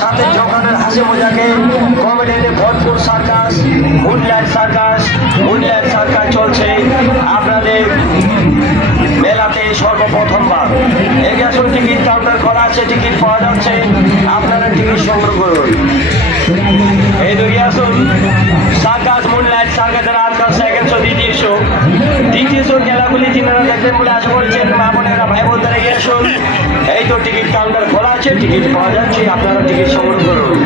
সাথে জগানের হাসি মজাকে কমেডিতে ভরপুর circus moonlight circus moonlight circus চলছে আপনাদের মেলাতে সর্বপ্রথমবার। আসুন, টিকিট কাউন্টার করা আছে, টিকিট পাওয়া যাচ্ছে। আপনারা টিকিট সংগ্রহ করুন। এই দুই আসুন। সার্কাস মুনলাইট সার্কাসের আজকাল সেকেন্ড শো দ্বিতীয় শো দ্বিতীয় শো খেলাগুলি যিনারা দেখবেন বলে আশা করছেন এই তো টিকিট কাউন্টার খোলা আছে, টিকিট পাওয়া যাচ্ছে, আপনারা টিকিট সংগ্রহ করুন।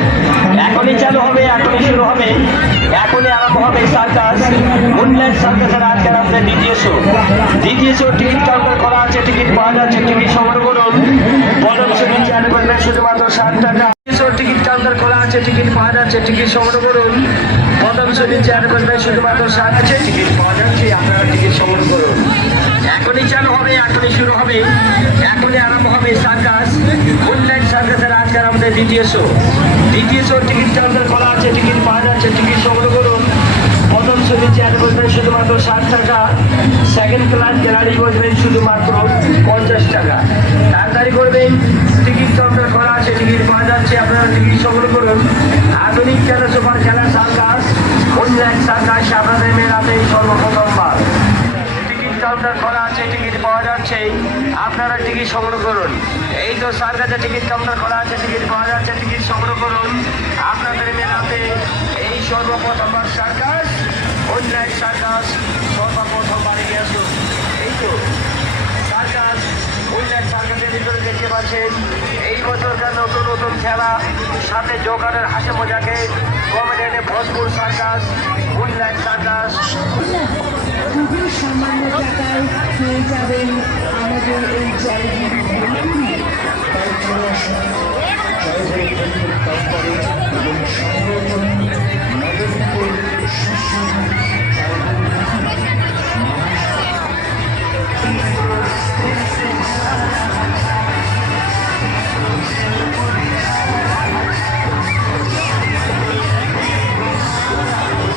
এখনই চালু হবে, এখনই শুরু হবে, এখনই আরম্ভ হবে সার্কাস। মুনলাইট সার্কাসের আজকের আমাদের দ্বিতীয় শো। দ্বিতীয় শো, টিকিট কাউন্টার খোলা আছে, টিকিট পাওয়া যাচ্ছে, টিকিট সংগ্রহ করুন। প্রথম শ্রেণির চেয়ারে বসবেন শুধুমাত্র ষাট টাকা টিকিট কাউন্টার খোলা আছে, টিকিট পাওয়া যাচ্ছে, টিকিট সংগ্রহ করুন। প্রথম শ্রেণির চেয়ারে বসবেন শুধুমাত্র ষাট আছে টিকিট পাওয়া যাচ্ছে, আপনারা টিকিট সংগ্রহ করুন। এখনই চালু হবে, এখনই শুরু হবে। শো দ্বিতীয় শো টিকিট কাউন্টার খোলা আছে টিকিট পাওয়া যাচ্ছে টিকিট সংগ্রহ করুন। প্রথম শ্রেণির চেয়ারে বসবেন শুধুমাত্র ষাট টাকা সেকেন্ড ক্লাস গ্যালারি বসবেন শুধুমাত্র পঞ্চাশ টাকা। তাড়াতাড়ি করবেন টিকিট কাউন্টার খোলা আছে টিকিট পাওয়া যাচ্ছে, আপনারা টিকিট সংগ্রহ করুন। আধুনিক খেলা সুপার খেলা সার্কাস মুনলাইট সার্কাস আপনাদের মেলাতে সর্বপ্রথমবার টিকিট কাউন্টার খোলা আছে টিকিট পাওয়া যাচ্ছে। আপনারা টিকিট সংগ্রহ করুন। এই তো সার্কাসে টিকিট কাউন্টার খোলা আছে টিকিট পাওয়া যাচ্ছে টিকিট সংগ্রহ করুন। আপনাদের মেলাতে এই সর্বপ্রথমবার সার্কাস, অন্যায় সার্কাস সর্বপ্রথমবার এগিয়ে আসুন। এই তো, সার্কাস, অন্যায় সার্কাসের ভিতরে দেখতে পাচ্ছেন। বছরকার নতুন নতুন খেলা সাথে জোকারের হাসি মজাকে কমেডিয়ানে ভোজপুর সার্কাস উইনল্যান্ড সার্কাস।